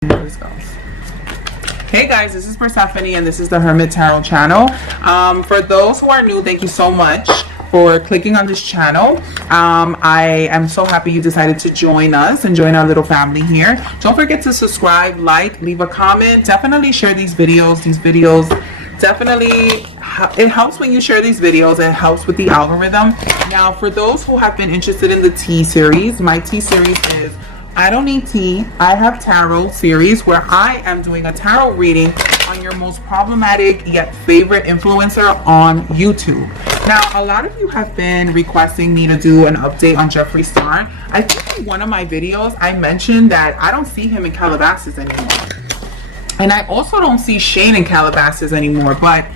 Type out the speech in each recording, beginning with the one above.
This goes. Hey guys, this is Persephone and this is the Hermit Tarot channel. For those who are new, thank you so much for clicking on this channel. I am so happy you decided to join us and join our little family here. Don't forget to subscribe, like, leave a comment. Definitely share these videos. Definitely, it helps when you share these videos. It helps with the algorithm. Now, for those who have been interested in the tea series, my tea series is I Don't Need Tea, I Have Tarot series, where I am doing a tarot reading on your most problematic yet favorite influencer on YouTube. Now, a lot of you have been requesting me to do an update on Jeffree Star. I think in one of my videos, I mentioned that I don't see him in Calabasas anymore. And I also don't see Shane in Calabasas anymore, but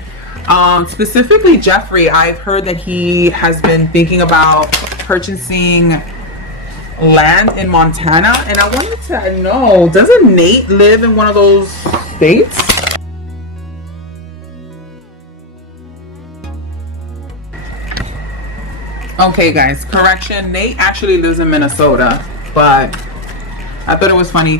specifically Jeffree, I've heard that he has been thinking about purchasing land in Montana, and I wanted to know, doesn't Nate live in one of those states? Okay guys, correction, Nate actually lives in Minnesota, but I thought it was funny.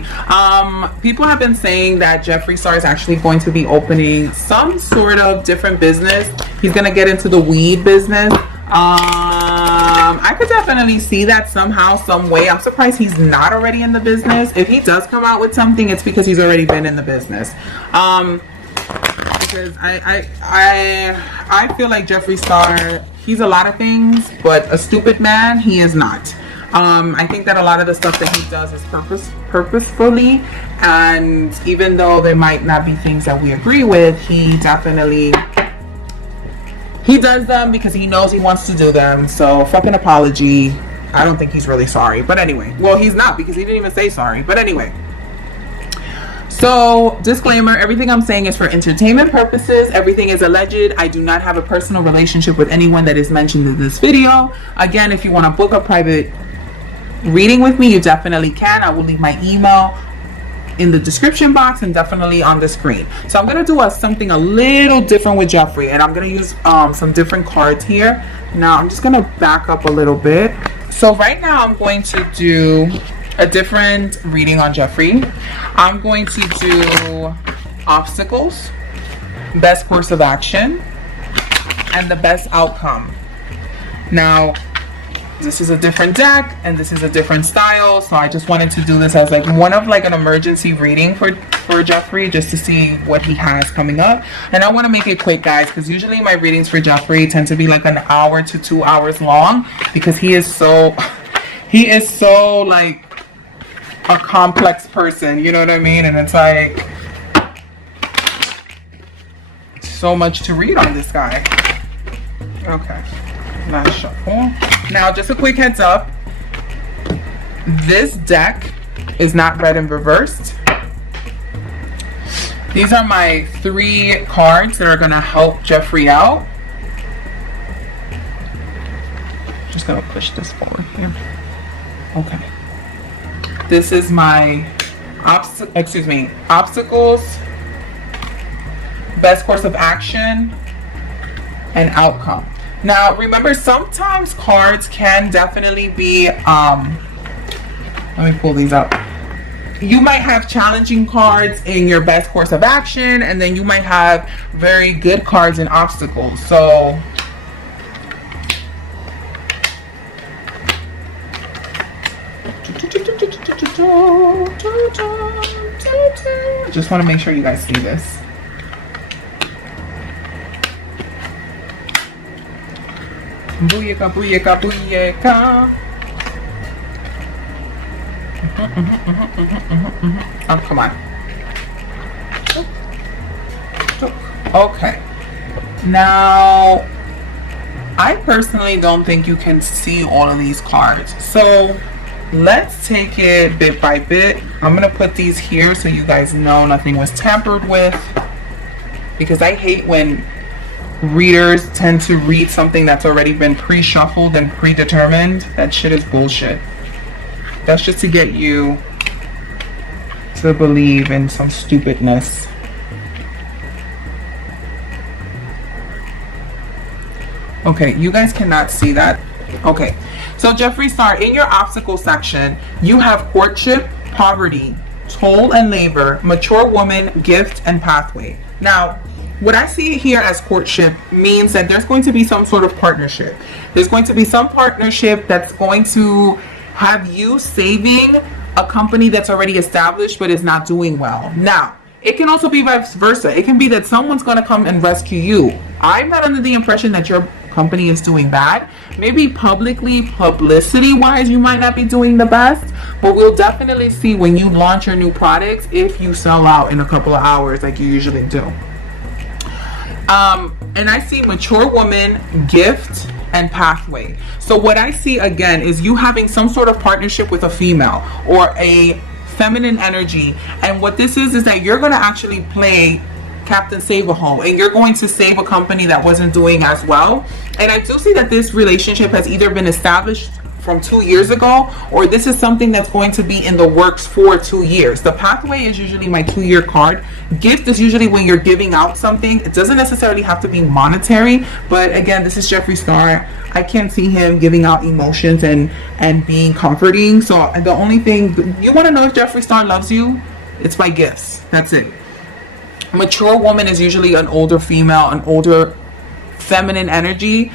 People have been saying that Jeffree Star is actually going to be opening some sort of different business. He's gonna get into the weed business. I could definitely see that somehow, some way. I'm surprised he's not already in the business. If he does come out with something, it's because he's already been in the business. Because I feel like Jeffree Star, he's a lot of things, but a stupid man, he is not. I think that a lot of the stuff that he does is purposefully, and even though there might not be things that we agree with, he does them because he knows he wants to do them. So fucking apology, I don't think he's really sorry, but anyway, well, he's not, because he didn't even say sorry, but anyway. So disclaimer, everything I'm saying is for entertainment purposes. Everything is alleged. I do not have a personal relationship with anyone that is mentioned in this video. Again, if you want to book a private reading with me, you definitely can. I will leave my email in the description box and definitely on the screen. So I'm gonna do something a little different with Jeffree, and I'm gonna use some different cards here. Now I'm just gonna back up a little bit. So right now I'm going to do a different reading on Jeffree. I'm going to do obstacles, best course of action, and the best outcome. Now this is a different deck and this is a different style, so I just wanted to do this as like one of like an emergency reading for Jeffree, just to see what he has coming up. And I want to make it quick, guys, because usually my readings for Jeffree tend to be like an hour to 2 hours long, because he is so like a complex person, you know what I mean? And it's like so much to read on this guy. Okay, last shuffle. Now, just a quick heads up, this deck is not read and reversed. These are my 3 cards that are gonna help Jeffree out. Just gonna push this forward here. Okay. This is my obstacles, best course of action, and outcome. Now, remember, sometimes cards can definitely be, let me pull these up. You might have challenging cards in your best course of action, and then you might have very good cards in obstacles. So, just want to make sure you guys see this. Booyaka, booyaka, booyaka. Oh, come on. Okay. Now, I personally don't think you can see all of these cards. So, let's take it bit by bit. I'm going to put these here so you guys know nothing was tampered with, because I hate when readers tend to read something that's already been pre-shuffled and predetermined. That shit is bullshit. That's just to get you to believe in some stupidness. Okay, you guys cannot see that. Okay, so Jeffree Star, in your obstacle section, you have courtship, poverty, toll and labor, mature woman, gift, and pathway. Now, what I see here as courtship means that there's going to be some sort of partnership. There's going to be some partnership that's going to have you saving a company that's already established but is not doing well. Now, it can also be vice versa. It can be that someone's going to come and rescue you. I'm not under the impression that your company is doing bad. Maybe publicity-wise, you might not be doing the best, but we'll definitely see when you launch your new products if you sell out in a couple of hours like you usually do. And I see mature woman, gift, and pathway. So what I see again is you having some sort of partnership with a female or a feminine energy, and what this is that you're going to actually play Captain Save-A-Ho, and you're going to save a company that wasn't doing as well. And I do see that this relationship has either been established from 2 years ago, or this is something that's going to be in the works for 2 years. The pathway is usually my 2-year card. Gift is usually when you're giving out something. It doesn't necessarily have to be monetary, but again, this is Jeffree Star. I can't see him giving out emotions and being comforting. So the only thing you want to know if Jeffree Star loves you, it's by gifts. That's it. Mature woman is usually an older female, an older feminine energy.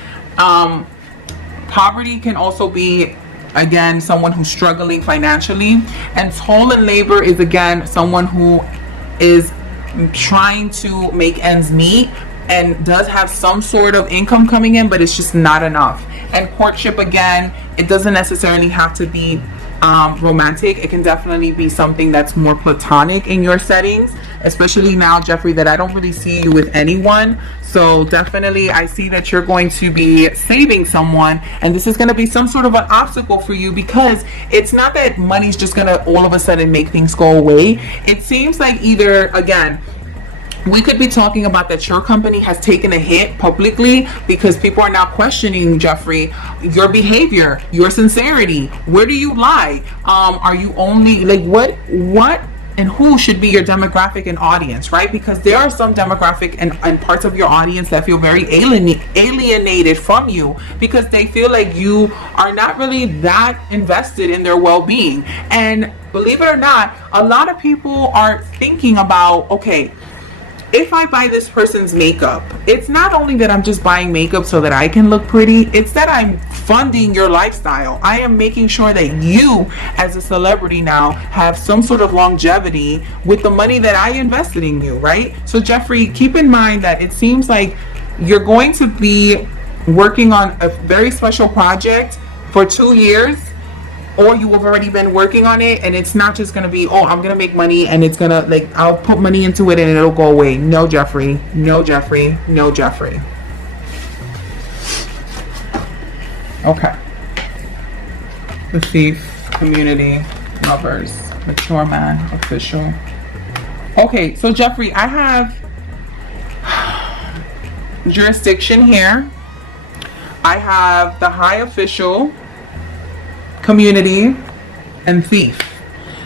Poverty can also be, again, someone who's struggling financially. And toll and labor is, again, someone who is trying to make ends meet and does have some sort of income coming in, but it's just not enough. And courtship, again, it doesn't necessarily have to be romantic. It can definitely be something that's more platonic in your settings, especially now, Jeffree, that I don't really see you with anyone. So definitely I see that you're going to be saving someone, and this is going to be some sort of an obstacle for you, because it's not that money's just going to all of a sudden make things go away. It seems like either, again, we could be talking about that your company has taken a hit publicly because people are now questioning, Jeffree, your behavior, your sincerity. Where do you lie? Are you only like what and who should be your demographic and audience, right? Because there are some demographic and parts of your audience that feel very alienated from you because they feel like you are not really that invested in their well-being. And believe it or not, a lot of people are thinking about, okay, if I buy this person's makeup, it's not only that I'm just buying makeup so that I can look pretty, it's that I'm funding your lifestyle. I am making sure that you, as a celebrity now, have some sort of longevity with the money that I invested in you, right? So Jeffree, keep in mind that it seems like you're going to be working on a very special project for 2 years, or you have already been working on it, and it's not just going to be, oh, I'm going to make money and it's going to, like, I'll put money into it and it'll go away. No, Jeffree. No, Jeffree. No, Jeffree. Okay. The thief, community, lovers, mature man, official. Okay, so Jeffree, I have jurisdiction here. I have the high official, community, and thief.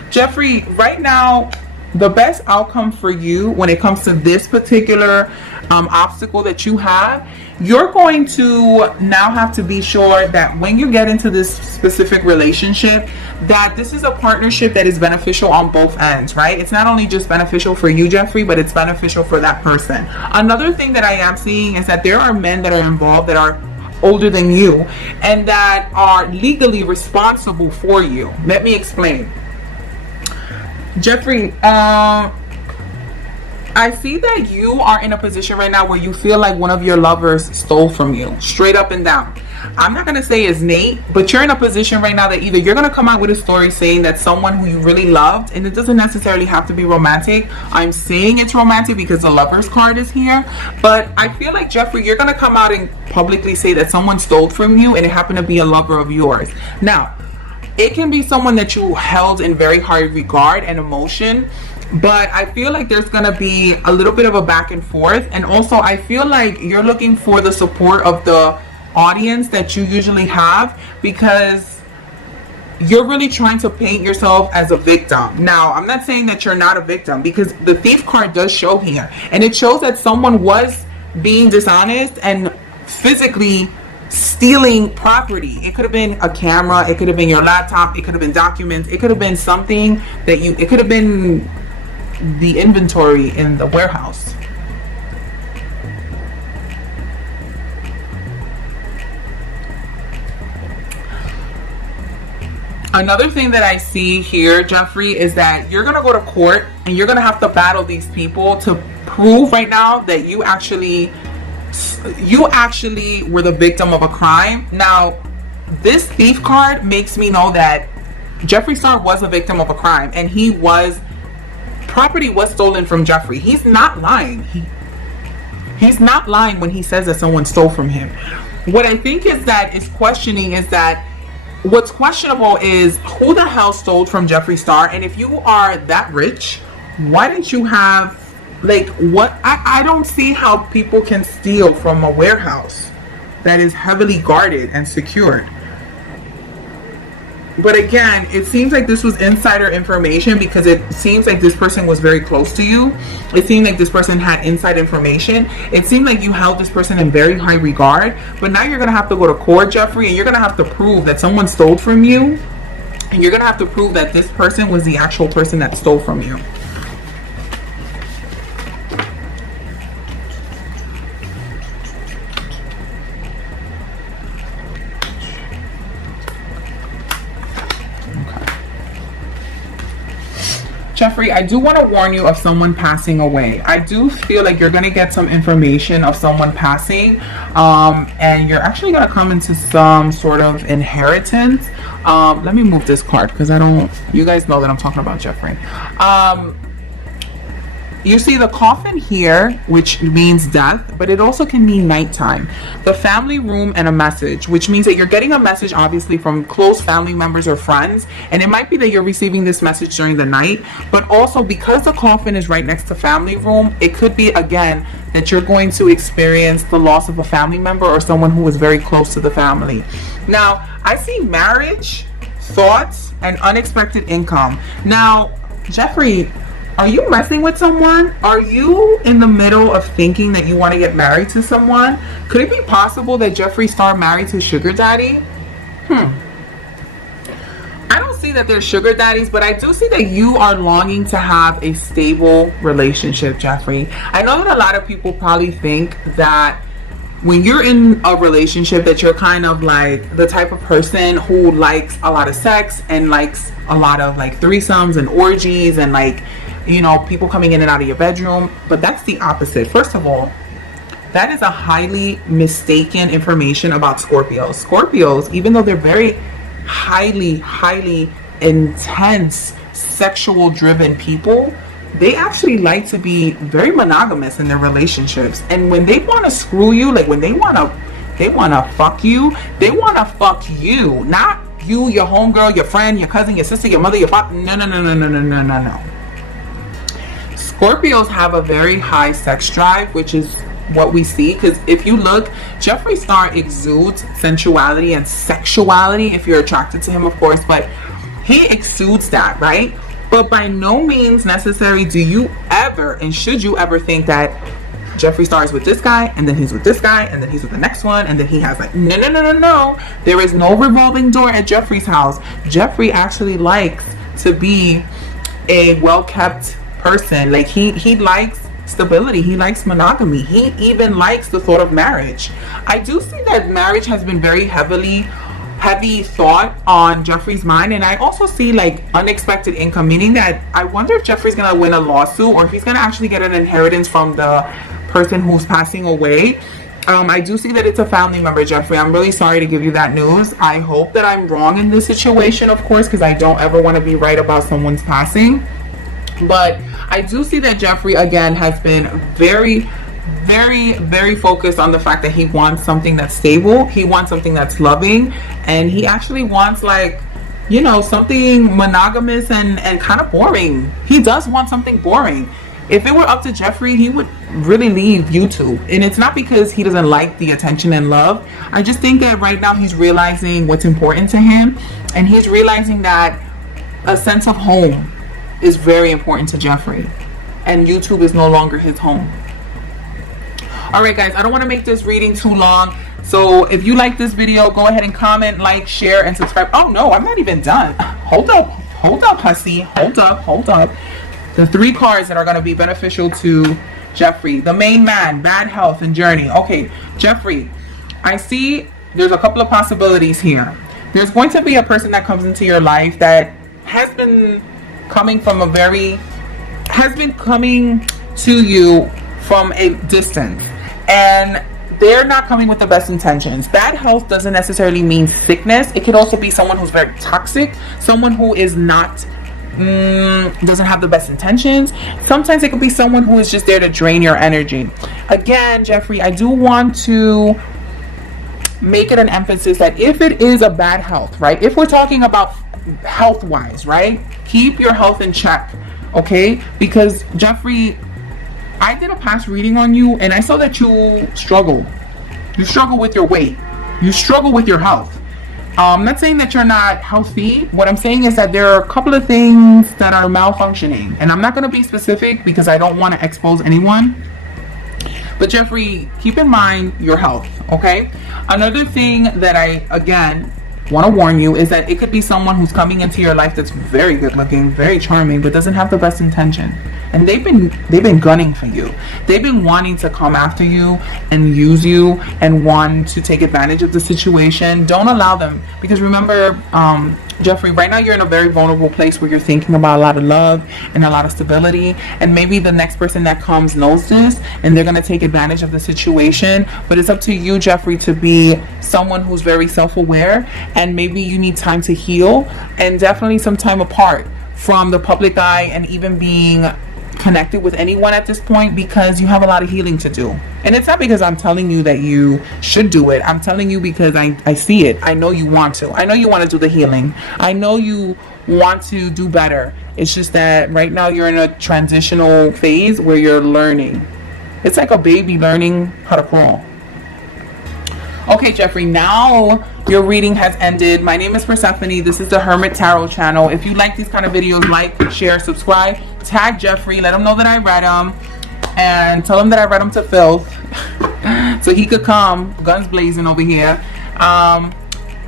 Jeffree, right now, the best outcome for you when it comes to this particular obstacle that you have, you're going to now have to be sure that when you get into this specific relationship, that this is a partnership that is beneficial on both ends, right? It's not only just beneficial for you, Jeffree, but it's beneficial for that person. Another thing that I am seeing is that there are men that are involved that are older than you and that are legally responsible for you. Let me explain. Jeffree, I see that you are in a position right now where you feel like one of your lovers stole from you, straight up and down. I'm not going to say it's Nate, but you're in a position right now that either you're going to come out with a story saying that someone who you really loved, and it doesn't necessarily have to be romantic. I'm saying it's romantic because the lover's card is here, but I feel like, Jeffree, you're going to come out and publicly say that someone stole from you and it happened to be a lover of yours. Now, it can be someone that you held in very high regard and emotion, but I feel like there's going to be a little bit of a back and forth. And also, I feel like you're looking for the support of the audience that you usually have, because you're really trying to paint yourself as a victim. Now, I'm not saying that you're not a victim, because the thief card does show here, and it shows that someone was being dishonest and physically stealing property. It could have been a camera, it could have been your laptop, it could have been documents, it could have been something that it could have been the inventory in the warehouse. Another thing that I see here, Jeffree, is that you're gonna go to court and you're gonna have to battle these people to prove right now that you actually were the victim of a crime. Now, this thief card makes me know that Jeffree Star was a victim of a crime, and property was stolen from Jeffree. He's not lying. He's not lying when he says that someone stole from him. What I think is that what's questionable is who the hell stole from Jeffree Star, and if you are that rich, why didn't you have, like, what? I don't see how people can steal from a warehouse that is heavily guarded and secured. But again, it seems like this was insider information, because it seems like this person was very close to you. It seemed like this person had inside information. It seemed like you held this person in very high regard. But now you're going to have to go to court, Jeffree, and you're going to have to prove that someone stole from you. And you're going to have to prove that this person was the actual person that stole from you. Jeffree, I do want to warn you of someone passing away. I do feel like you're going to get some information of someone passing, and you're actually going to come into some sort of inheritance. Let me move this card, because you guys know that I'm talking about Jeffree. You see the coffin here, which means death, but it also can mean nighttime. The family room and a message, which means that you're getting a message, obviously, from close family members or friends. And it might be that you're receiving this message during the night, but also because the coffin is right next to family room, it could be, again, that you're going to experience the loss of a family member or someone who is very close to the family. Now, I see marriage, thoughts, and unexpected income. Now, Jeffree, are you messing with someone? Are you in the middle of thinking that you want to get married to someone? Could it be possible that Jeffree Star married his sugar daddy? I don't see that there's sugar daddies, but I do see that you are longing to have a stable relationship, Jeffree. I know that a lot of people probably think that when you're in a relationship that you're kind of like the type of person who likes a lot of sex and likes a lot of like threesomes and orgies and like, you know, people coming in and out of your bedroom. But that's the opposite. First of all, that is a highly mistaken information about Scorpios. Scorpios, even though they're very highly intense, sexual driven people, they actually like to be very monogamous in their relationships. And when they want to screw you, like when they want to fuck you, they want to fuck you, not you, your homegirl, your friend, your cousin, your sister, your mother, your father. No. Scorpios have a very high sex drive, which is what we see, because if you look, Jeffree Star exudes sensuality and sexuality if you're attracted to him, of course, but he exudes that, right? But by no means necessary do you ever, and should you ever, think that Jeffree Star is with this guy, and then he's with this guy, and then he's with the next one, and then he has like, no. There is no revolving door at Jeffree's house. Jeffree actually likes to be a well-kept person. Like he likes stability, he likes monogamy, he even likes the thought of marriage. I do see that marriage has been very heavy thought on Jeffree's mind, and I also see like unexpected income, meaning that I wonder if Jeffree's gonna win a lawsuit or if he's gonna actually get an inheritance from the person who's passing away. I do see that it's a family member, Jeffree. I'm really sorry to give you that news. I hope that I'm wrong in this situation, of course, because I don't ever want to be right about someone's passing. But I do see that Jeffree, again, has been very focused on the fact that he wants something that's stable, he wants something that's loving, and he actually wants, like, you know, something monogamous and kind of boring. He does want something boring. If it were up to Jeffree, he would really leave YouTube. And it's not because he doesn't like the attention and love. I just think that right now he's realizing what's important to him, and he's realizing that a sense of home is very important to Jeffree, and YouTube is no longer his home. All right, guys, I don't want to make this reading too long. So if you like this video, go ahead and comment, like, share, and subscribe. Oh no, I'm not even done. Hold up, hussy. Hold up. The 3 cards that are going to be beneficial to Jeffree. The main man, bad health and journey. Okay, Jeffree, I see there's a couple of possibilities here. There's going to be a person that comes into your life that has been coming to you from a distance, and they're not coming with the best intentions. Bad health doesn't necessarily mean sickness. It could also be someone who's very toxic, someone who is not doesn't have the best intentions. Sometimes it could be someone who is just there to drain your energy. Again, Jeffree, I do want to make it an emphasis that if it is a bad health, right, if we're talking about health wise, right, keep your health in check, okay? Because Jeffree, I did a past reading on you and I saw that you struggle with your weight, you struggle with your health. I'm not saying that you're not healthy. What I'm saying is that there are a couple of things that are malfunctioning, and I'm not going to be specific because I don't want to expose anyone. But Jeffree, keep in mind your health, okay? Another thing that I, again, want to warn you is that it could be someone who's coming into your life that's very good looking, very charming, but doesn't have the best intention. And they've been gunning for you. They've been wanting to come after you and use you and want to take advantage of the situation. Don't allow them, because remember, Jeffree, right now you're in a very vulnerable place where you're thinking about a lot of love and a lot of stability, and maybe the next person that comes knows this and they're going to take advantage of the situation. But it's up to you, Jeffree, to be someone who's very self-aware, and maybe you need time to heal and definitely some time apart from the public eye and even being connected with anyone at this point, because you have a lot of healing to do. And it's not because I'm telling you that you should do it. I'm telling you because I see it. I know you want to. I know you want to do the healing. I know you want to do better. It's just that right now you're in a transitional phase where you're learning. It's like a baby learning how to crawl. Okay, Jeffree, now your reading has ended. My name is Persephone. This is the Hermit Tarot channel. If you like these kind of videos, like, share, subscribe, tag Jeffree, let him know that I read them, and tell him that I read them to filth so he could come guns blazing over here.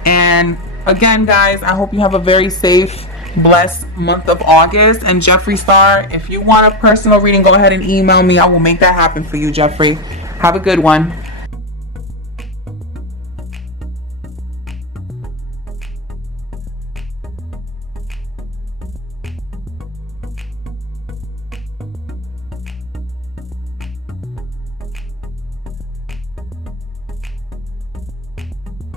And again, guys, I hope you have a very safe, blessed month of August. And Jeffree Star, if you want a personal reading, go ahead and email me. I will make that happen for you, Jeffree. Have a good one.